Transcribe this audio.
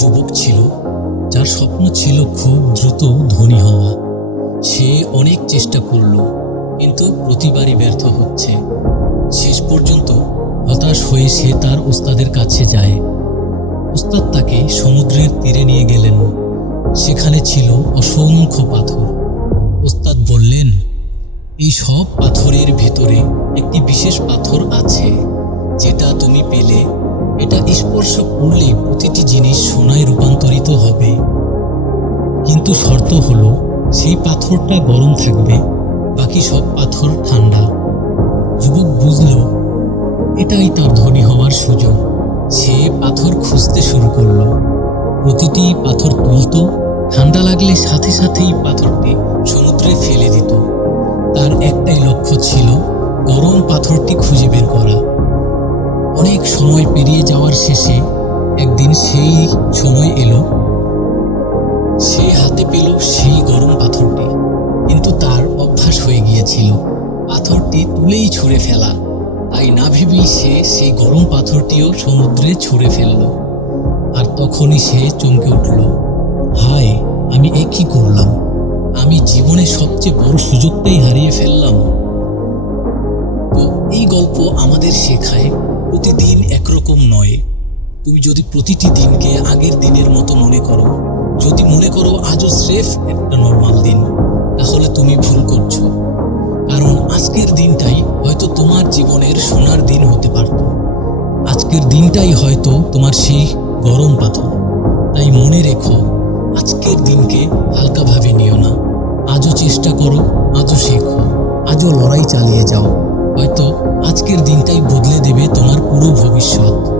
যুবক ছিল, যার স্বপ্ন ছিল খুব দ্রুত ধনী হওয়া। সে অনেক চেষ্টা করল, কিন্তু প্রতিবারই ব্যর্থ হচ্ছে। শেষ পর্যন্ত হতাশ হয়ে সে তার ওস্তাদের কাছে যায়। ওস্তাদ তাকে সমুদ্রের তীরে নিয়ে গেলেন। সেখানে ছিল অসংখ্য পাথর। ওস্তাদ বললেন, এই সব পাথরের ভেতরে একটি বিশেষ পাথর আছে, যেটা তুমি পেলে এটা স্পর্শ করলে প্রতিটি জিনিস সোনায় রূপান্তরিত হবে। কিন্তু শর্ত হলো, সেই পাথরটা গরম থাকবে, বাকি সব পাথর ঠান্ডা। যুবক বুঝল, এটাই তার ধনী হওয়ার সুযোগ। সে পাথর খুঁজতে শুরু করল। প্রতিটি পাথর তুলতো, ঠান্ডা লাগলে সাথে সাথেই পাথরটি সমুদ্রে ফেলে দিত। তার একটাই লক্ষ্য ছিল, গরম পাথরটি খুঁজে বের করা। অনেক সময় পেরিয়ে যাওয়ার শেষে একদিন সেই সময় এলো। সে হাতে পেল সেই গরম পাথরটি, কিন্তু তার অভ্যাস হয়ে গিয়েছিল। পাথরটি তুলেই ছুঁড়ে ফেলা। তাই না ভেবেই সে সেই গরম পাথরটিও সমুদ্রে ছুঁড়ে ফেলল। আর তখনই সে চমকে উঠল, হায়, আমি এ কি করলাম? আমি জীবনে সবচেয়ে বড় সুযোগটাই হারিয়ে ফেললাম। তো এই গল্প আমাদের শেখায় প্রতিদিন একরকম নয়। তুমি যদি প্রতিটি দিনকে আগের দিনের মতো মনে করো, যদি মনে করো আজও স্রেফ একটা নর্মাল দিন, তাহলে তুমি ভুল করছ। কারণ আজকের দিনটাই হয়তো তোমার জীবনের সোনার দিন হতে পারত। আজকের দিনটাই হয়তো তোমার সেই গরম পাথর তাই মনে রেখো, আজকের দিনকে হালকাভাবে নিও না। আজও চেষ্টা করো, আজও শেখো, আজও লড়াই চালিয়ে যাও। হয়তো আজকের দিনটাই বদলে দেবে তোমার পুরো ভবিষ্যৎ।